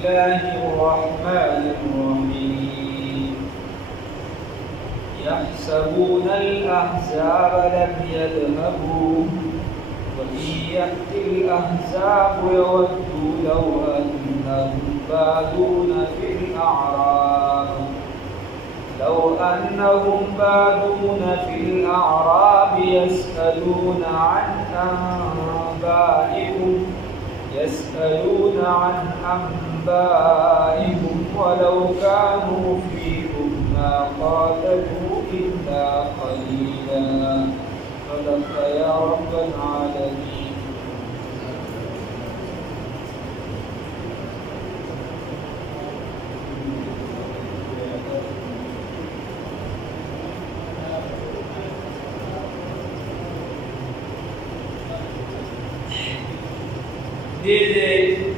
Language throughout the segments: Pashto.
الله الرحمن الرحيم يحسبون الأحزاب لم يذهبوا وإن يأتي الأحزاب يودوا لو أنهم بادون في الأعراب يسألون عن أنبائكم ولو كانوا فيكم ما قاتلوا إلا قليلا صدق يا رب العالمين.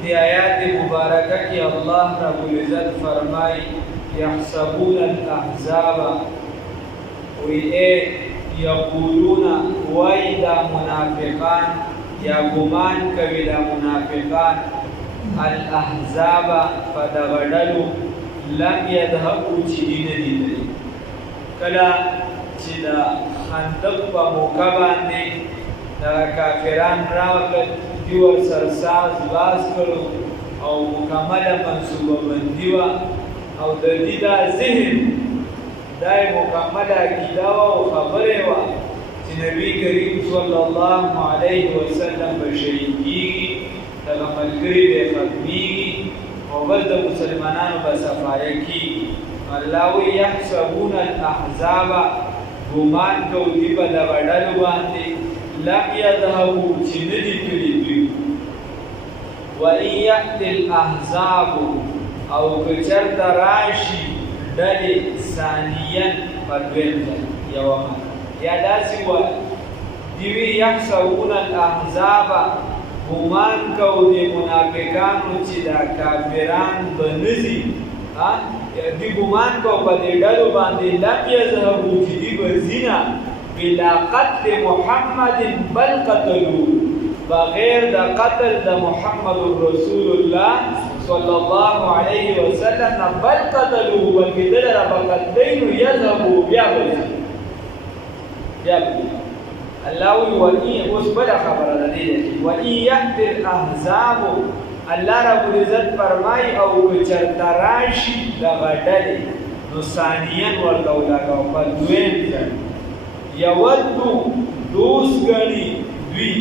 دی آیات مبارکہ کی اللہ رب العزت فرمائی یحسبون الاحزاب یقولون ویدا منافقان یا گمان کوي دا منافقان الاحزاب فدغدلو لم يذهبوا چدین دی کلا چې دا خندق په موقع باندې دا کافران راغلل دیور سرساز باز کرو او مکمل منصوبه بندی و او د دې دا ذهن دای مکمل عقیده او خبره و چې نبی کریم صلی الله علیه وسلم بشهید کیږي دغه ملګری به ختمیږي او بل د مسلمانانو په صفایه کیږي. الله وی یحسبون الاحزاب ګمان کوي په دغه ډلو باندې لم يذهبوا چې نه دي کړي وَإِنْ يَأْتِ الْأَحْزَابُ او کچرت راشي ډلې ثانیاً په دویم ځل یوه یا داسې وایي دوی یحسبون الاحزاب ګمان کوو د منافقانو چې دا کافران به نه ځي دوی ګمان کوو په دې ډلو باندې لم یذهبوا چې دوی به ځي نه بلا قتل محمد بل قتلوه بغیر د قتل د محمد رسول الله صلی الله علیه وسلم بل قتلوه بلکې دل را بقتلین یذهبوا بیا الله وی اوس بل خبره ده دې وَإِنْ يَأْتِ الْأَحْزَابُ الله رب العزت فرمای او چرته راشي دغه ډلې نو ثانیاً ورته ولاګو په دویم ځل یودو دوست ګڼي دوی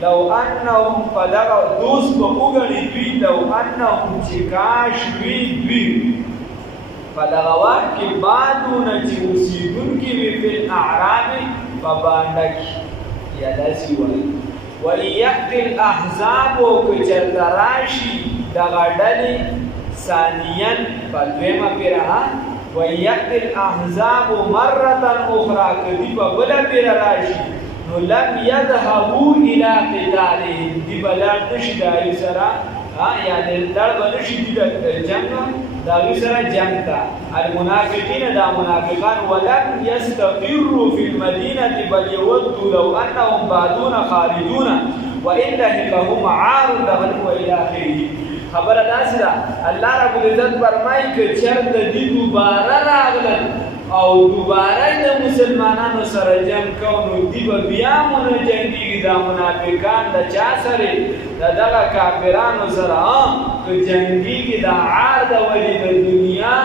لو انهم فدغه دوست به وګڼي دوی لو انهم چې کاش دوی فدغه وخت کې بادونه چې اوسېدونکي وي په الاعراب په بانډه کې یا داسې وایي وَإِنْ يَأْتِ الْأَحْزَابُ که چېرته راشي دغه ډلې ثانیاً په دویمه پېره وَإِنْ يَأْتِ الْأَحْزَابُ مَرَّةً أُخْرَى که دوی په بله پېره راشي نو لم يذهبوا الى قتالهم دی بلار نشي دایو سره یعنی لړ بنشي د جنگ دایو سره جنگ تا المنافقین دا منافقان ولم يستقروا في المدينه بل يودوا لو انهم بعدون خارجون وان لهم عار دغلوا الى اخره. خبر داسې ده الله رب العزت فرمایي که چېرته دی دوباره راغلل او دوباره د مسلمانانو سره جنگ کوو نو دوی به بیا مونه جنګېږي دا منافقان د چا سره د دغه کافرانو سره که جنګېږي د عار د وجې د دنیا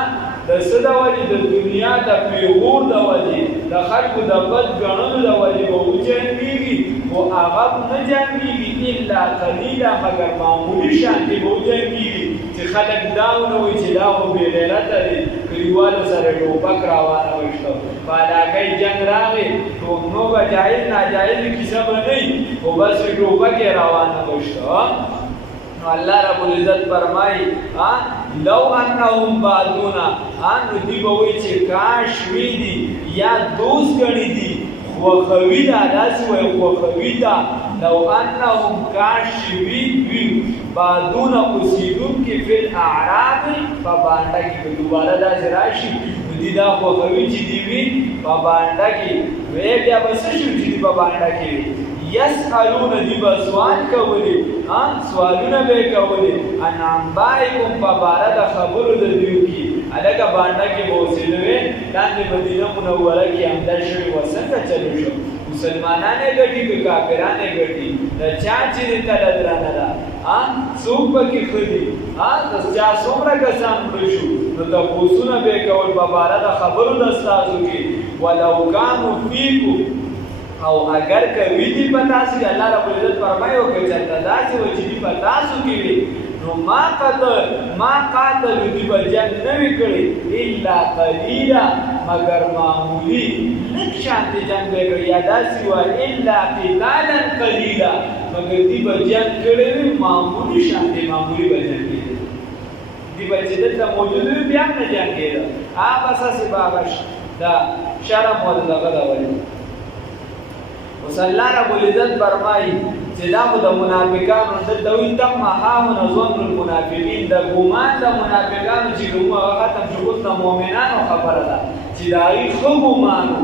د څه د وجې د دنیا د پیغور د وجې د خلکو د بد ګڼلو د وجې به وجنګېږي خو هغه نه جنګېږي الا قلیله مګر معمولي شانتې به وجنګېږي چې خلک دا ونه وایي چې دا خو بې غیرته دی کلیوالو سره ټوپک راوانه وشته په علاقه جنګ راغی نو به جایز ناجایز کیسه به نه وي خو بس ټوپک یې راوانه وشته. نو الله رب العزت فرمایي لو انهم بعدون نو دوی به وایي چې کاش وي دي یا دوست ګڼي دي خوښوي ده داسې وایي خوښوي ده لو انهم کاش وي دوی بعدون اوسېدونکي فی الاعراب په بانډه کې به دوباره داسې راشي نو دوی دا خوښوي چې دوی وي په بانډه کې وی بیا به څه شو چې دوی په بانډه کې وي یسألون دوی به سوال کولی سوالونه به کولې ان انبائکم په باره د خبرو د دیو کې الګه باندې کې بوسیدوي لاندې مدینه منوره کې همدا شوی وسنګ چلو شو مسلمانانه ګټي که کافرانه ګټي د چا چې تل درانه ده څوک پکې خدي د چا څومره کسان شو نو د پوسونه به کول په باره د خبرو د استادو کې ولو کانوا فیکم او اگر کوي دي پتا سي الله رب العزت فرمایو چې چرته داسې و چې دي پتا سو کې نو ما قاتل دي بجن نه وکړي الا قليلا مگر معمولی لږ شانتي جنگ وکړي یا داسې و الا قتالا قليلا مگر دي بجن کړي معمولی شانتي معمولی بجن کړي دي بچې د موجود بیا نه جنگ کړي بس سبابش دا شرم ول دغه وایي الله رب العزت فرمایي چې دا د منافقانو د دوی تم هاونه ظن المنافقین د ګمان د منافقانو چې کومه ختم شو د مؤمنانو خبره ده چې دا یې خو ګمانو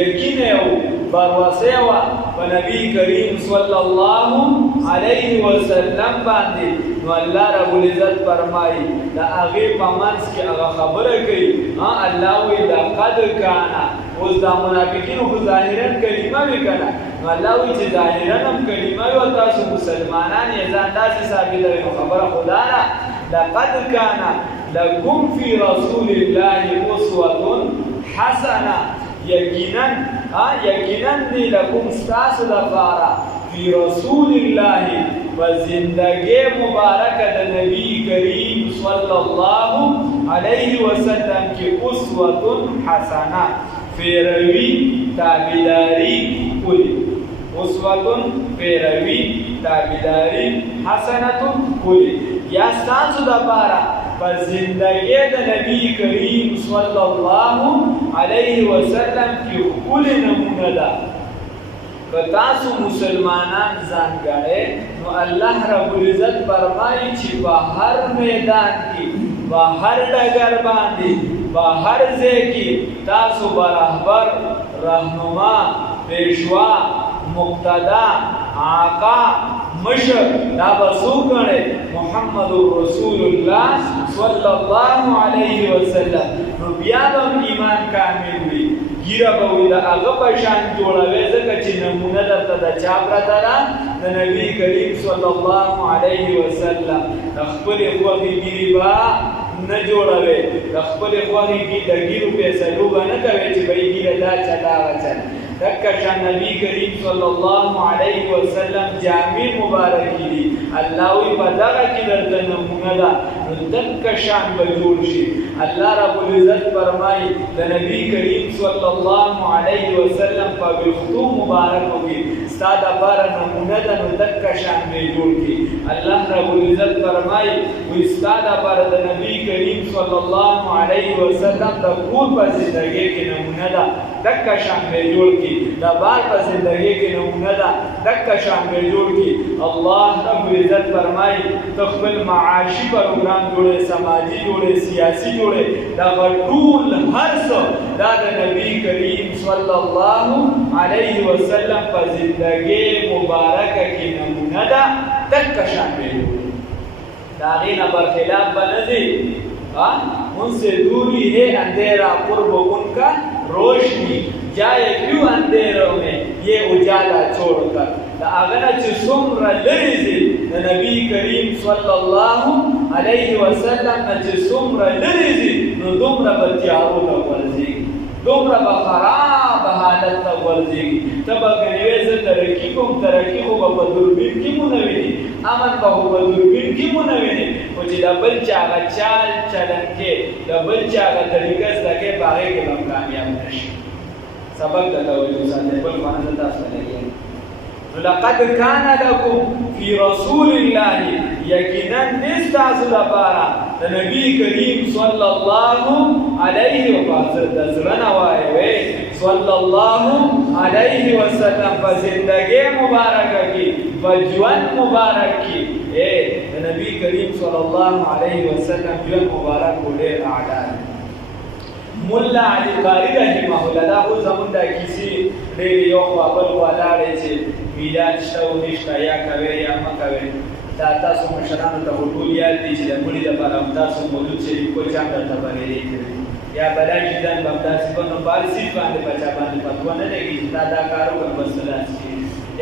یقین او باروسه وا په نبی کریم صلی الله علیه وسلم باندې نو الله رب العزت فرمایي دا هغه په منځ کې هغه خبره کوي الله وی لقد کان اوس دا منافقینو خو ظاهرا کلمه وکړه نو الله وی چې ظاهرا هم کلمه او تاسو مسلمانان یې ځان داسې ثابتوي نو خبره خدا نه لقد کان لکم فی رسول الله اسوه حسنه یقینا دی لکم ستاسو لپاره فی رسول الله و زندگی مبارک د نبی کریم صلی الله علیه وسلم کی اسوه حسنه پیروی تابعداری کولی اسوه پیروی تابعداری حسنه کولی یا ستاسو لپاره په زندگی د نبی کریم صلی الله علیه وسلم کې خپل نمونه ده که تاسو مسلمانان ځان ګڼئ نو الله رب العزت فرمایي چې په هر میدان کې په هر ډګر باندې په هر ځای کې تاسو به رهبر رهنما پیشوا مقتدا آقا مشر دا بسو گنے محمد رسول اللہ صلی اللہ علیہ وسلم نو بیابم ایمان کامل وی گیرا بوی دا اغا پشان جوڑا ویزا کچی نمونه در تا چا پرتا دا نبی کریم صلی اللہ علیہ وسلم نخبر خوخی گیری با نجوڑا وی نخبر خوخی گیرو پیسلو با نکوی چی بای گیرا دا چلا وچن دکشان نبی کریم صلی اللہ علیہ وسلم جامع مبارکی دی اللہ وی پدغا کی درد نمونه دا دکشان بجوڑ شی اللہ رب العزت فرمائی نبی کریم صلی اللہ علیہ وسلم پا بختو مبارکو کی استادا پارا نمونه دا دکشان بجوڑ کی اللہ رب العزت فرمائی وی استادا پارا نبی کریم صلی اللہ علیہ وسلم دا کور پا زندگی کی نمونه دا دکشان بجوڑ کی دا بار پا زندگی کی نمونه دا دکشان بجوڑ کی اللہ رب العزت فرمائی تخبل معاشی پروگرام جوڑے سماجی جوڑے سیاسی جوڑے دا غطول ہر سو دا نبی کریم صلی اللہ علیہ وسلم پا زندگی مبارک کی نمونه دا دکشان بجوڑ دا غینا برخلاف بنزی ان سے دوری ہے اندھیرا قرب ان کا روشنی جائے کیوں اندھیروں میں یہ اجالا چھوڑ کر دا اغنا چی سمر لرزی دا نبی کریم صلی اللہ علیہ وسلم چی سمر لرزی نو دمرا بتیارو دا ورزی دمرا بخراب حالت تا ورزی تبا گنویز ترکی کم با دوربین کی منوینی امن با دوربین کی منوینی وچی دا بل چاگا چال چلن کے دا بل چاگا طریقہ سکے باغے کے بم کامیاب نشی سبق دا توجہ ساتھ بل مانتا سنگی لقد كان لكم في رسول الله يقينا نستعصد بارا النبي كريم صلى الله عليه وسلم صلى الله عليه وسلم فزندگی مبارکہ کی فجوان مبارک کی النبي كريم صلى الله عليه وسلم جوان مبارک کو دیر اعلان مولا علی قاری رحمه الله دا خو زمون دا کیسی ډېر یو خپل ولاړې چې میلاد شته او نشته یا کوي یا ما کوي دا تاسو مشرانو ته ټول یاد دي چې د مړي لپاره هم تاسو مولود شریف کو چا درته بریلې کړي یا بلای چې ځان به همداسې په نو بارسي باندې په چا باندې فتوا نه لګي چې دا کار وکړه بس داسې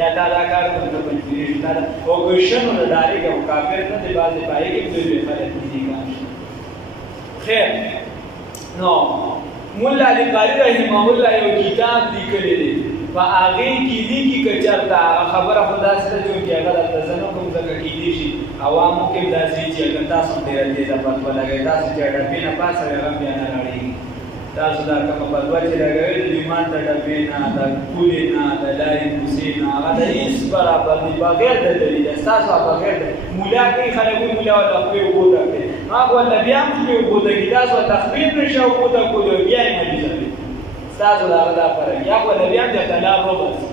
یا دا کار وکړه په پنځه دا او کوشنو نه ډارېږي او کافر نه دی بعضې پایې کې دوی خلک دي خیر نو مولا علی قاری رحمه الله یو کتاب لیکلی دی په هغې کې لیکي که چېرته هغه خبره خو داسې ده چې هغه درته زه نه کوم ځکه کیدای شي عوامو کې هم داسې وي چې اګر تاسو هم ډېره تېزه فتوا لګوئ تاسو چې ډبې نه پاسوئ هغه بیا نه راړېږي تاسو دا کومه فتوا چې لګوئ د ایمان د ډبې نه د پولې نه د لارې کوڅې نه هغه د هېڅ برابر دي بغیر د دلیله ستاسو بغیر د مولا کوي خلک وایي مولا ورته خپې اوبو ته کړې ما به ورته بیا هم خپې اوبو ته کړي تاسو ورته خپې پرېښه اوبو ته کولو بیا یې مریضه کړي تاسو دا هغه دا فرق یا خو د بیا هم درته لار وباسي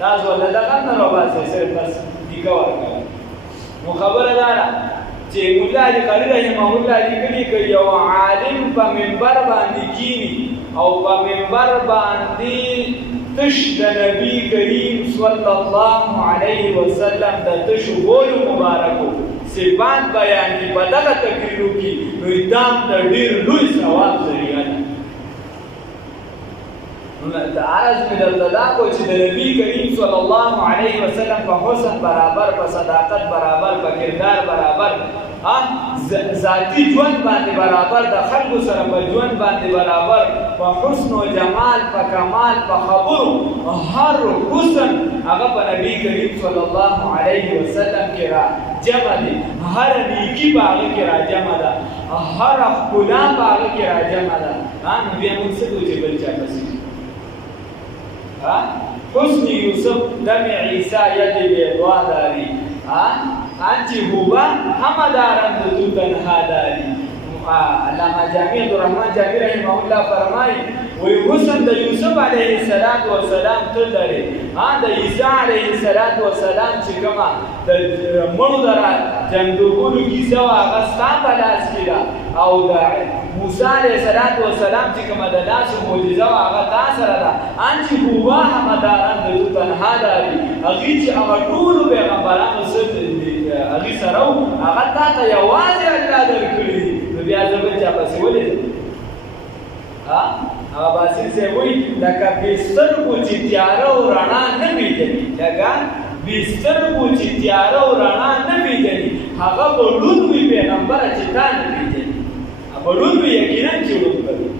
تاسو ورته دغه نه راوباسئ صرف بس دیکه ورکوئ نو خبره دا ده چې مولا علی قاری رحمه الله لیکلي که یو عالم په منبر باندې کیني او په منبر باندې تش د نبي کریم صلی الله علیه وسلم د تشو بولو مبارکو صفات بیان کړي په دغه تقریرو کې نو دام د ډېر لوی ثواب ذریعه ده دا عرض مې درته دا کو چې د نبي کریم صلی الله علیه وسلم په حسن برابر په صداقت برابر په کردار برابر ذاتی ژوند باندې برابر د خلکو سره په ژوند باندې برابر په حسن و جمال په کمال په خبرو هر حسن هغه په نبي کریم صلی الله علیه وسلم کې را جمع دي هر نیکی په هغه کې را جمع ده هر ښکلا په هغه کې را جمع ده نو بیا موږ څه کوو چې بل چا پسې حسن یوسف دم عیسی ید بیضا داری انچی هوبا همه دارند تو تنها داری علامه جامی عبدالرحمن جامی رحمه الله فرمایی وی حسن د یوسف علیه السلام ته لري د عیسی علیه السلام چې کومه د مړو د جنګولو کیسه وه هغه ستا په لاس کې ده او د موسی علیه السلام چې کومه د لاسو معجزه وه هغه تا سره ده انچې هوبا همه دارند تو تنها داري هغې چې هغه ټولو پیغمبرانو هغې سره و هغه تا ته یوازې الله درکړي دي نو بیا زه بل چا پسې ولې هغه باسل صاحب وایي لکه بې سترګو چې تیاره او رڼا نه پېژني لکه بې سترګو چې تیاره او رڼا نه پېژني هغه به ړوند وي پیغمبره چې تا نه پېژني به ړوند وي یقینا چې ړوند به وي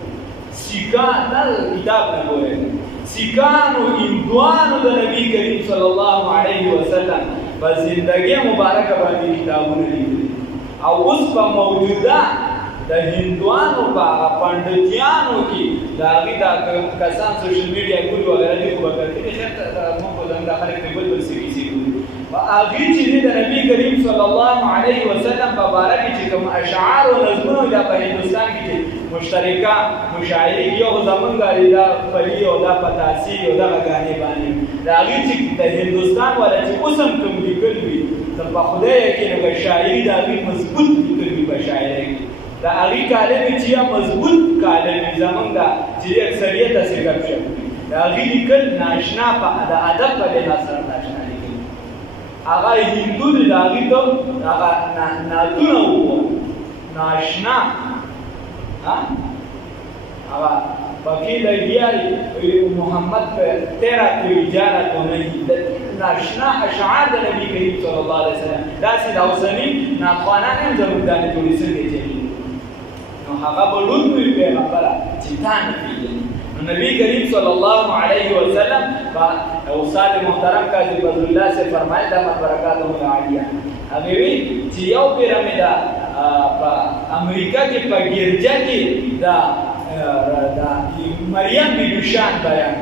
سیکان دا کتاب نه ګورئ سیکانو هندوانو د نبي کریم صلی الله علیه وسلم په زندګۍ مبارکه باندې کتابونه لیکلي او اوس په موجوده د هندوانو په هغه پنډتیانو کې د هغې دا کسان سوشل میډیا ګوري وغیره دي خو به کتلي خیر موږ خو زموږ دا خلک پرې بل څه کیسې ګوري په هغې چې دی د نبي کریم صلی الله علیه وسلم په باره کې چې کوم اشعار او نظمونه دا په هندوستان کې چې مشترکه مشاعرې یو زمونږ دا پلي او دا په تاثیر او دغه ګانې باندې د هغې چې د هندوستان والا چې اوس هم کوم لیکل وي په خدای یقین وکړئ شاعري د هغې مضبوط لیکل وي په شاعرۍ کې د هغې کالم چې یا مضبوط کالم وي زمونږ دا چې اکثریت هسې ګپ شپ وي د هغې لیکل ناشنا د ادب په لحاظ سره ناشنا لیکل هغه هندو دی د هغې ته هغه نعتونه ووایه ناشنا هغه پکې لګیا دی محمد په تیرا کوي اجاره کوي ناشنا اشعار د نبی کریم صلی الله علیه وسلم داسې د اوسني ناخوانان هم زموږ دانې جوړې څنګه چې نو هغه به ړوند وي پیغمبره چې تا نه پېژني نو نبی کریم صلی الله علیه وسلم استاد محترم قاضي بدر الله سے فرمایل دا برکاته العالیه هغه وی چې یو پیرامید په امریکا کې په ګرجا کې دا مریم بیبي شان بیان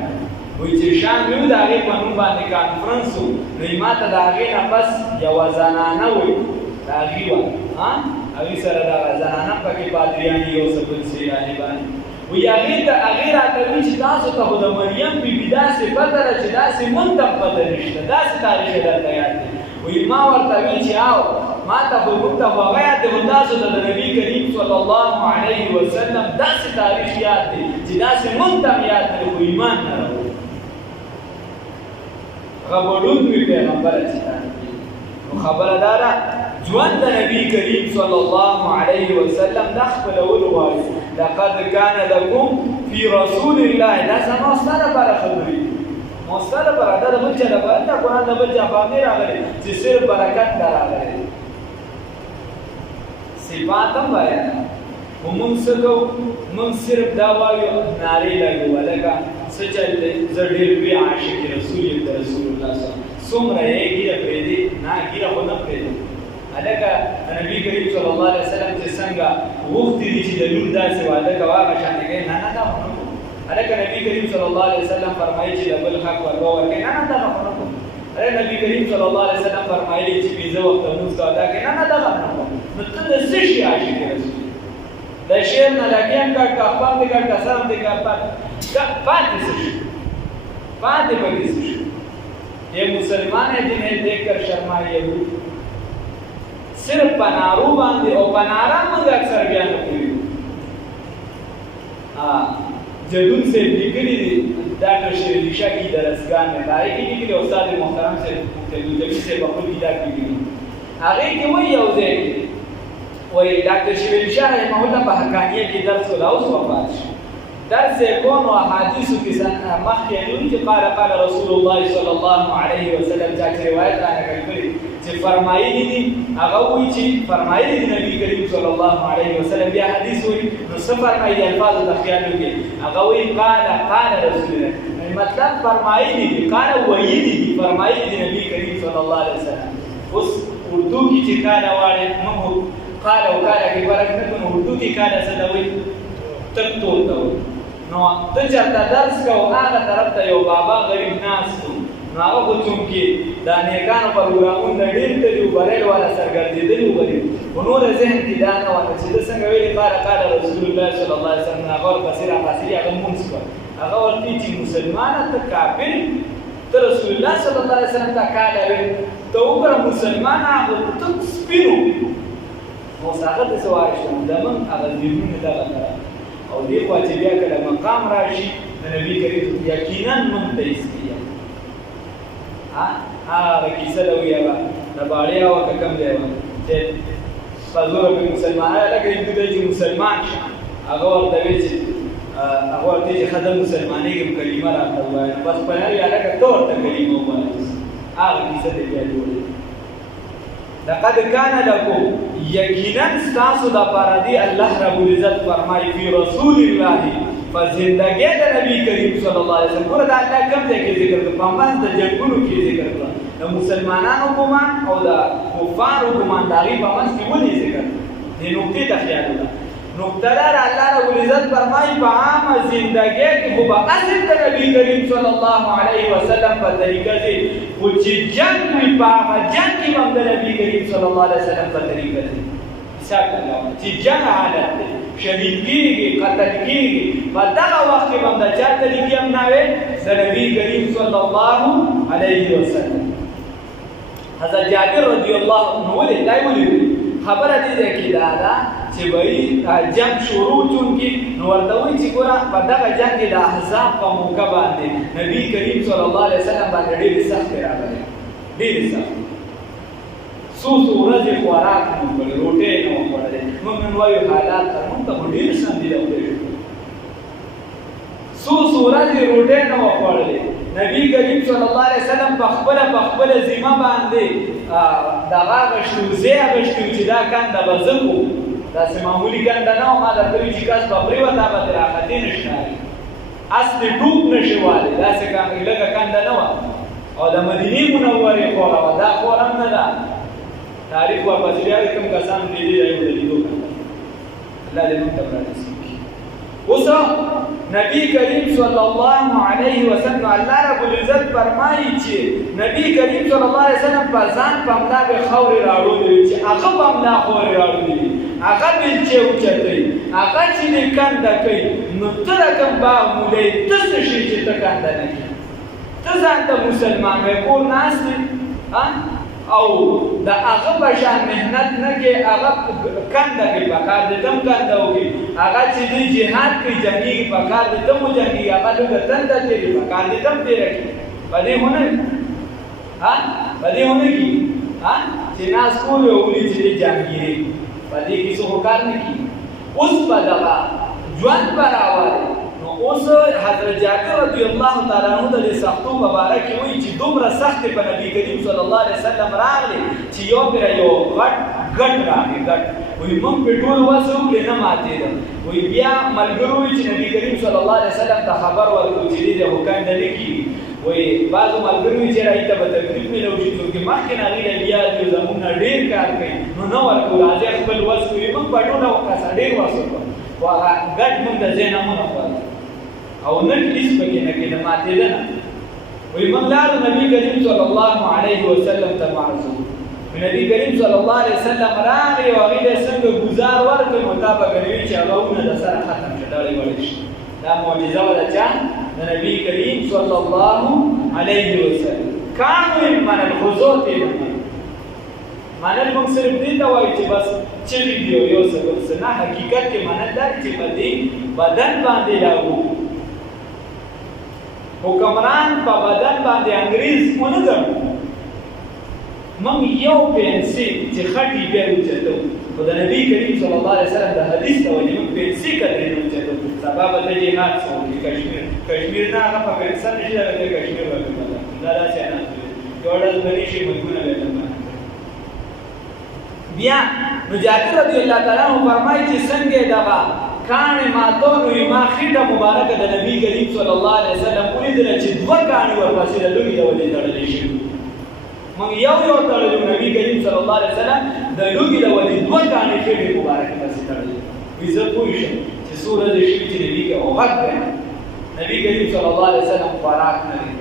وایي چې شان مې د هغې په نوم باندې کانفرنس و نو ما ته د هغې نه پس یوه زنانه وایي د هغې وه هغې سره دغه زنانه پکې پادریانې یو څه بل څه راهبانې وایي هغې راته وایي چې تاسو ته خو د مریم بیبي داسې پته ده چې داسې مونږ ته پته نشته داسې تاریخ یې درته یاد دی وایي ما ورته وایي چې ما ته خو موږ ته خو هغه یاد دی خو تاسو ته د نبي کریم صلی الله علیه وسلم داسې تاریخ یاد دی چې داسې مونږ ته هم یاد دی خو ایمان نه راوړي هغه به ړوند وي پیغمبره چې تا نه پېژني نو خبره دا ده ژوند د نبي کریم صلی الله علیه وسلم د خپلولو غواړي. لقد کان لکم فی رسول الله، دا زما ستا لپاره خبرې دي، ما ستا لپاره دا د بل چا لپاره دا قرآن د بل چا باندې راغلی چې صرف برکت ته راغلی. صفات هم بیان خو مونږ څه کوو؟ مونږ صرف دا وایو نارې لګوو لکه څه چل دی زه ډېر لوی عاشق رسول یم د رسول الله صلی الله علیه وسلم. څومره یې ږیره پرېږدي؟ نه ږیره خو نه پرېږدي. هلکه نبي کریم صلی الله علیه وسلم چې څنګه غوښتي دي چې د لور داسې واده کوه هغه شانې کوي، نه نه دا خو نه کوو. هلکه نبي کریم صلی الله علیه وسلم فرمایي چې د بل حق ورکوه ورکوي، نه نه دغه خو نه کوو. نبی کریم صلی الله علیه وسلم فرمایي چې پنځه وخته لمونځ کوه دا کوي، نه نه دغه نه کوو. نو ته د څه شي عاشق رسول؟ د شعر نه لګیم کړ که خپل دې کړ که سرم دې کړ پاتې څه شي؟ پاتې پکې څه شي؟ یہ مسلمان ہے جنہیں دیکھ کر شرمائے یہود صرف پنارو باندې او پنارا موږ اکثر بیان کوي. جدون سے لیکلي دي ډاکټر شیر علي شاه کی درسګان نه دای کی لیکلي استاد محترم سے مختلف سے په خپل کتاب کې لیکلي هغه کې وایي یو ځای وایي ډاکټر شیر علي شاه رحمه الله په حقانیه کې درس ولاوس وفات شو. درس کون و احادیثو کې مخکې ویلي چې قال رسول الله صلی الله علیه وسلم چې روایت را نقل کړي چې فرمایلي دي هغه وایي چې فرمایلي دي نبی کریم صلی الله علیه وسلم بیا حدیث وایي نو څه فرمایي الفاظ د خیالو کې هغه وایي قال رسول الله مطلب فرمایلي دي قال وایي دي فرمایلي دي نبی کریم صلی الله علیه وسلم. اوس اردو کې چې قال واړې موږ قال او قال کې فرق نه کوو. اردو کې قال څه ته وایي؟ تک ټول ته وایي. نو ته چېرته درس کوو هغه طرف ته یو بابا غریب ناست و نو هغه خو چونکې دا نیکانو پروګرامونه ډېر تلي و بریل والا سرګرځېدلي و غریب خو نور ذهن کې دا نه وه چې ده څنګه ویلي قال رسول الله صلی الله علیه وسلم هغه ورپسې راپاسېږي هغه لمونځ کړه هغه ورته چې مسلمانه ته کافر ته رسول الله صلی الله علیه وسلم ته کاله وې ته وګوره مسلمانه هغه ته سپین و اوس هغه ته څه وایي زمونږ هغه ذهنونه دغه طرف او دې خوا چې بیا کله مقام راشي د نبي کریم یقینا موږ ته ایستي هغه کیسه ده وایي هغه د باړیا وه که کوم دی وه چې په زوره پرې مسلمانان لکه هندو دی چې مسلمان شي هغه ورته وایي چې هغه ورته چې ښه زه مسلمانېږم کلمه راته ووایه نو بس پنهر وي هلکه ته ورته کلمه ووایه هغه کیسه دی بیا جوړه لقد کان لکم یقینا ستاسو دپاره دی الله رب العزت فرمایي فی رسول الله په زندګۍ د نبي کریم صلی الله علیه وسلم ګوره دا الله کوم ځای کې ذکر کړه په منځ د جنګونو کې ذکر کړه د مسلمانانو ګمان او د کفارو ګمان د هغې په منځ کې ولې ذکر دې نقطې ته خیال وکړه نقطه دار الله رب العزت فرمایي په عامه زندګۍ کې خو به اصل د نبي کریم صلی الله علیه وسلم په طریقه ځي خو چې جنګ وي په هغه جنګ کې به هم د نبي کریم صلی الله علیه وسلم په طریقه ځي حساب الله چې جنګ حالت دی شهید کېږي قتل کېږي په دغه وخت کې به هم د چا طریقې هم نه وې د نبي کریم صلی الله علیه وسلم. حضرت جابر رضی الله عنه ولې دا ولې خبره دې ده کې دا ده چې وایي جنګ شروع چونکې نو ورته وایي چې ګوره په دغه جنګ کې د احزاب په موقع باندې نبي کریم صلی الله علیه وسلم باندې ډېرې سختې راغلې ډېرې سختې څو ورځې خوراک نه و کړی روټۍ نه وه خوړلې موږ نن وایو حالات ته موږ ته خو ډېر سندېده ولی څو ورځې روټۍ نه وه خوړلې نبي کریم صلی الله علیه وسلم په خپله ذمه باندې دغه اغوښتي و ځای اغوښتي و چې دا کنده به زه کوم داسې معمولي کنده نه وه ما درته وي چې کس به پرېوته به ترې راختې نه ښکاري اس دې ټوپ نه شي والی داسې لږه کنده نه وه او د مدینې منورې خوره وه دا خور هم نه ده تاریخ ورپسې بیا کوم کسانو لیدلي دی د لیدو کنده الله دې موږ ته پرانیسي اوس نبی کریم صلی الله علیه وسلم الله رب العزت فرمایي چې نبی کریم صلی الله علیه وسلم په ځان په ملا به خاورې راوړلې چې هغه په ملا خاورې راوړلې هغه بېلچې اوچتوي هغه چې دې کنده کوي نو ته د کوم باغ مولی ته څه شي چې ته کنده نه کړي ته ځان ته مسلمان وی کور ناست او د هغه په شان محنت نه کې هغه کنده کوي پکار دی ته هم کنده وکړي هغه چې دوی جهاد کوي جنګېږي پکار دی ته هم وجنګېږي هغه لږه تنده تېري پکار دی ته هم تېره کړي په دې ونه په دې ونه کړي ها چې ناس کول یو ولې چې جانګيري په دې کې څه کار نه کی اوس په دغه ژوند براوړي نو اوس حضرت جابر رضی الله تعالی عنہ د سختو مبارک وي چې دومره سخت په نبی کریم صلی الله علیه وسلم راغلي چې یو پر یو غټ راغی غټ وي موږ په ټول واسو نه ماتې ده وي بیا ملګرو چې نبی کریم صلی الله علیه وسلم ته خبر ورکړو چې دې حکم نه لګي وي بعضو ملګرو چې راځي ته تکلیف مې لوي چې مخکې نه غوړي بیا د زمونږ ډېر کار کوي نو ورکو راځي خپل واسو وي موږ په ټول وخت ډېر واسو واه ګټ موږ د زینمونه خپل او نن هیڅ پکې نه کېده ماتې ده نه وي موږ لارو نبی کریم صلی الله علیه وسلم ته معرضو نبی کریم صلی الله علیه وسلم راغی او هغه څنګه گزار ورکړ مطابق غوي چې هغه ونه د سره ختم شډړې وړي دا معجزه ولا چا د نبی کریم صلی الله علیه وسلم کانو من الخذوت معنی موږ صرف دې ته وایي چې بس چلی دی یو څه نه حقیقت کې معنی دا چې بدن باندې لاګو حکمران په بدن باندې انګریز ونه ګڼو موږ یو پنسي چې خټي بیا وچتو خو د نبی کریم صلی الله علیه وسلم د حدیث ته وایي موږ پنسي کړی نه وچتو سبب د جهاد څخه کشمیر نه هغه په پنسل نشي راغلی کشمیر ورته دا داسې نه جوړل بری شي مګونه ویل بیا نو جابر رضی الله تعالی عنہ فرمایي چې څنګه دغه کانه ماتو نو ما خېټه مبارکه د نبی کریم صلی الله علیه وسلم ولیدل چې دوه کانه ورپسې د لوی ډول تړلې شي موږ یو تړلو نبی کریم صلی الله علیه وسلم د لوی ډول دوه کانه خېټه مبارکه پسې تړلې وي زه پوه شم چې سورۃ شي چې نبی کې اوغت نبی کریم صلی الله علیه وسلم خوراک نه لري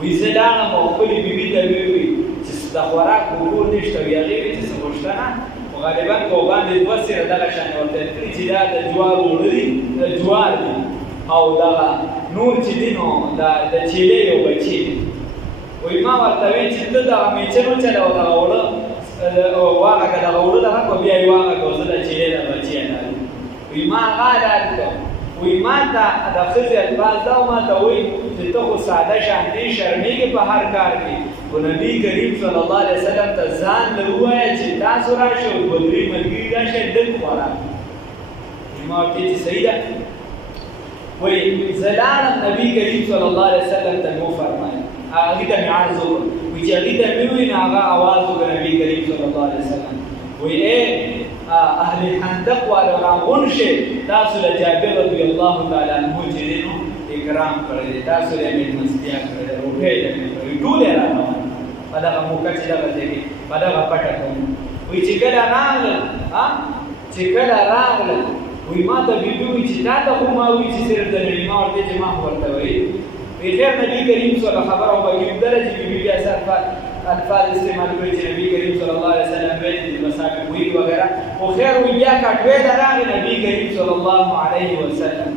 وي زه دا مو خپل بیبي ته وی چې د خوراک وګور نشته یا غیر چې څه وشتنه غالبا کو باندې دوه سره دغه شان ورته کړی چې دا د جوار وړي د جوار دي او دا نور چې دي نو دا د چيلې یو بچي وي ما ورته وی چې ته دا میچنو چلو دا وړه او واغه دا وړه دا کو بیا یو واغه کو زړه چيلې دا بچي نه وي ما غاړه وي ما دا د خزي الفاظ دا ما ته وي چې ته خو ساده شانتي شرمېږي په هر کار کې او نبی کریم صلی الله علیه وسلم ته ځان له وایي چې تاسو راشئ او بدري ملګری راشئ دغه خوراک ما ته چې صحیح ده وي زلال نبی کریم صلی الله علیه وسلم ته نو فرمایي هغه ته عرض وي چې هغه ته وی نه هغه आवाज وکړ نبی کریم صلی الله علیه وسلم وي اهل الحندق والا راغون شي تاسو له جابر رضی الله تعالی عنہ چې نو اکرام کړی تاسو یې مستیا کړی روټه یې ټول راغله پدغه موقع چې دا وځي پدغه پټه کوم وی چې کله راغله وی ما ته ویډیو چې دا ته ما وی چې صرف د نړۍ ما ورته چې ما ورته وی غیر نبی کریم صلی الله خبر او په درجه کې بیا اثر الفاظ استعمال کوي چې نبی کریم صلی الله علیه وسلم ویل دي مساکه وی وغیرہ او خیر وی بیا کټوي دراغه نبی کریم صلی الله علیه وسلم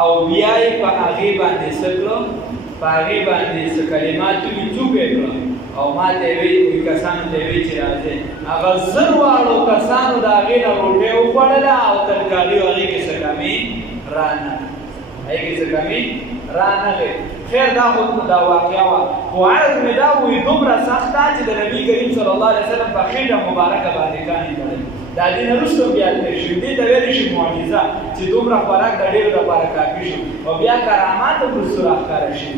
او بیا یې په هغه باندې سکرو په هغه باندې کلمات وی چوپې کړو او ما ته وی کسانو ته وی چې راځي هغه زر والو کسانو دا غینه روټه وخوړله او ترکاری هغه کې سکامي رانه هغه کې سکامي رانه خیر دا خو دا واقعا او عرض مې دا وی دومره سخت چې د نبی کریم صلی الله علیه وسلم په خېټه مبارکه باندې کانی کړل دا دین رسو بیا د شې د ویل شي معجزه چې دومره خوراک د ډېر لپاره کافي شو او بیا کرامات په سره ښکار شي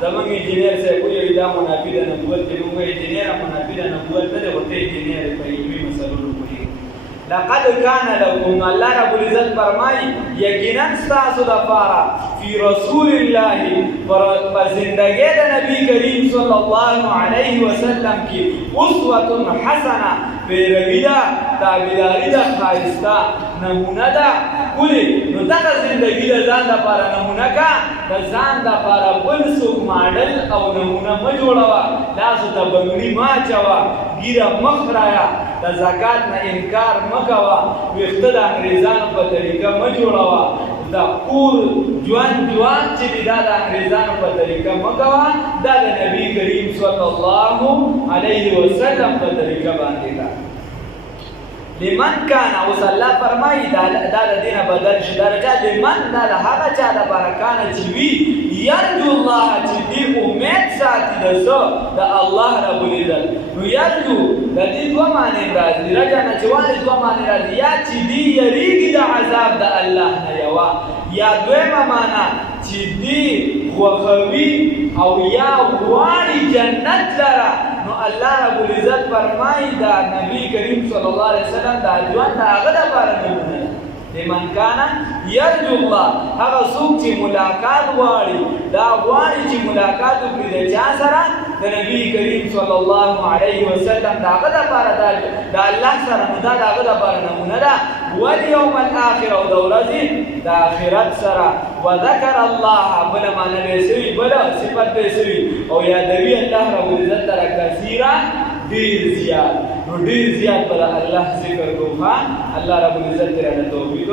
زمونږ انجینیر صاحب وایي دا منافي د نبوت دی موږ انجینیر منافي د نبوت نه دی ورته انجینیر په علمي مسلو کوي لقد كان لكم الله رب العزت فرمایي یقینا تاسو د پاره فی رسول الله پر زندګی د نبی کریم صلی الله علیه وسلم کی اسوه حسنه پیرویدا تابعداري د خایستا نمونه ده کلی نو دغه زندگی د ځان لپاره نمونه کا د ځان لپاره بل څوک ماډل او نمونه ما جوړوا لاسو ته بنګړي ما چوا ګیره مخ رایا د زکات نه انکار مکوا وخته د انګریزانو په طریقه ما جوړوا دا کور جوان چې د انګریزانو په طریقه مکوا دا د نبی کریم صلی الله علیه وسلم په طریقه باندې دا لمن کان اوس الله فرمایي دا د دینه بدل شي دا رجا لمن دا هغه چا د برکانه چې وی یرجو الله چې دې امید ساتي د الله رب العزت نو یرجو د دې دوه معنی راځي رجا نه چوالي دوه معنی راځي یا چې دې یریږي د عذاب د الله نه یوا یا دویمه معنا چې دې خوښوي او یا غواړي جنت لره نو الله رب العزت فرمایي دا نبی کریم صلی الله علیه وسلم دا ژوند د هغه لپاره نمونه لمن کان یرجو الله هغه څوک چې ملاقات غواړي دا غواړي چې ملاقات وکړي د چا سره د نبی کریم صلی الله علیه وسلم دا هغه لپاره دا الله سره نو دا هغه لپاره نمونه ده والیوم الاخر او د ورځې د آخرت سره وذکر الله بل معنی به سوي بل صفت به سوي او یادوي الله رب العزت تعالی کثیرا ډیر زیات نو ډیر زیات بل الله ذکر کوه الله رب العزت تعالی توفیق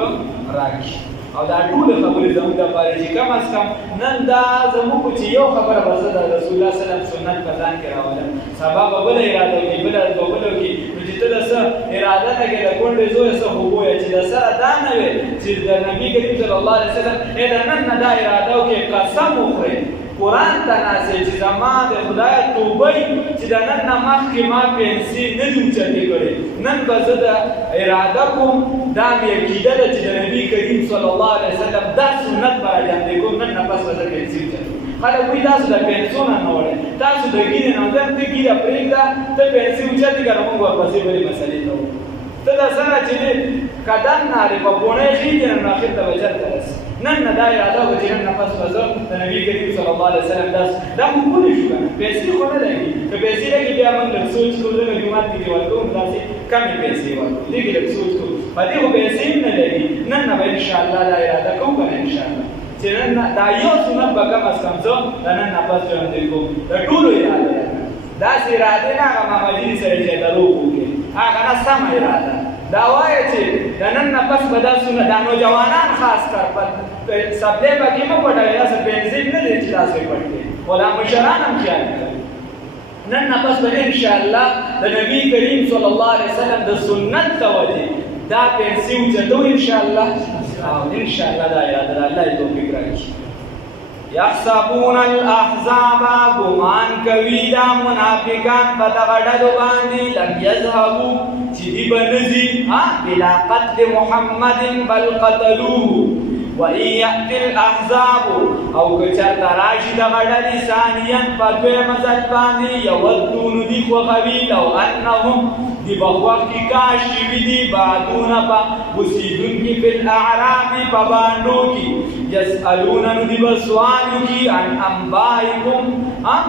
راکړي او دا ټول خبرې زموږ لپاره چې کم از کم نن دا زموږ چې یو خبره بس د رسول الله صلی الله علیه وسلم سنت په ځان کې راولم سبا به بل اراده وکړي بل کې نو چې ته د څه اراده نه کې د کونډې زوی څه وګویا چې د سره دا نه وي چې د نبی کریم صلی الله علیه وسلم دا نن نه دا اراده وکړي قسم وخوري قرآن ته ناسې چې زما د خدای توبه چې د نن نه مخکې ما پنسي نه دي اوچتې کړې نن به زه د اراده کوم دا مې عقیده ده چې د نبي کریم صلی الله علیه وسلم دا سنت به راجمدې کوم نن نه پس به زه پنسي اوچتم خلک وایي تاسو د پنسو نه نه وړئ تاسو د ګیرې نه ته ګیره پرېږده ته پنسي اوچتې که نه موږ ورپسې بلې مسلې ته وکړو ته د سره چې قدم نارې په پوڼۍ خېږي نو اخر ته به چېرته رسي نن نه دا اراده وکړه چې نن نه پس به زه د نبي کریم صلی الله علیه وسلم دا خو پولی شو که نه پیسې خو نه لګي که پیسې لګي بیا موږ لږ سوچ کوو ځکه جومات کې دې ورکوو داسې کمې پیسې ورکوو دې کې لږ سوچ کوو په دې خو پیسې هم نه لګي نن نه به انشاءالله دا اراده کوو که نه انشاءالله چې نن دا یو سنت به کم از کم زه د نن نه پس ژوندی کوم د ټولو اراده ده داسې اراده نه هغه محمدي سره چې دروغ وکړي هغه نه سمه اراده دا وایه چې د نن نه پس به دا سنت دا نوجوانان خاص کر سپلې پکې مه پټوئ داسې بنزین نه دی چې داسې پټ دی خو دا مشران هم خیال کوي نن نه پس به انشاءالله د نبي کریم صلی الله علیه وسلم د سنت د وجې دا پنسي اوچتو انشاءالله او انشاءالله دا اراده ده الله یې توفیق راکړي یحسبون الاحزاب ګمان کوي دا منافقان په دغه ډلو باندې لم یذهبوا چې دوی به نه ځي بلا قتل محمد بل قتلوه وَإِنْ يَأْتِ الْأَحْزَابُ او که چرته راشي دغه ډلې ثانیا په دویمه ځل باندې یودو نو دوی خوښوي لو انهم دوی به خوښ کي کاش چې وي دوی بعدونه په اوسېدونکي فی الاعراب په بانډو کې یسألون نو دوی به سوال وکړي عن انبائکم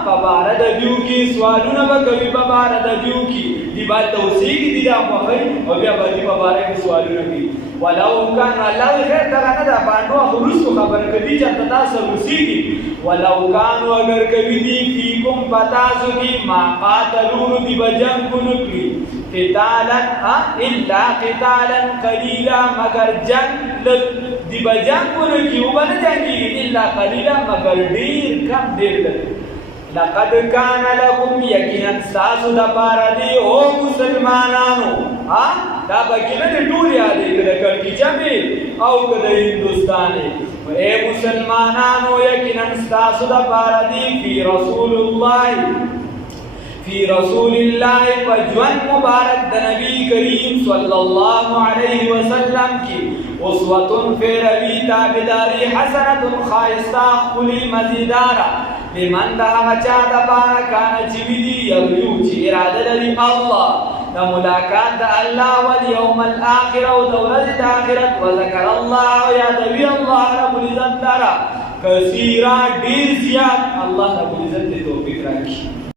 په باره د دوی کې سوالونه به کوي په باره د دوی کې دوی به هلته اوسېږي دوی دا خوښوي او بیا به دوی په باره کې سوالونه کوي ولو کان الله خیر دغه نه ده باندې خو وروستو خبره کوي چې تاسو اوسېږي ولو کانو اگر کوي دي فیکم پتاسو کې ما قاتلون دی بجنګ نکړي قتالا الا قتالا قليلا مگر جنگ دی بجنګ نکړي وبنه جنګي الا قليلا مگر ډیر کم ډیر لقد كان لكم يقينا ساسو د پاره دی او مسلمانانو دا بګینه د ټول یادې کړه کړي جمع او د هندستاني اے مسلمانانو یقینا ساسو د پاره دی فی رسول الله فجوان مبارک د نبی کریم صلی الله علیه وسلم کی اسوه فیروی تابعداری حسنه خایسته خلی مزیداره لمن دا هغه چا دپاره کانه چې وي دي یرجو چې اراده لري الله د ملاقات د الله والیوم الاخر او د ورځې د آخرت وذکر الله او یادوي الله رب العزت لره کثیرا ډېر زیات الله رب العزت دې توفیق راکړي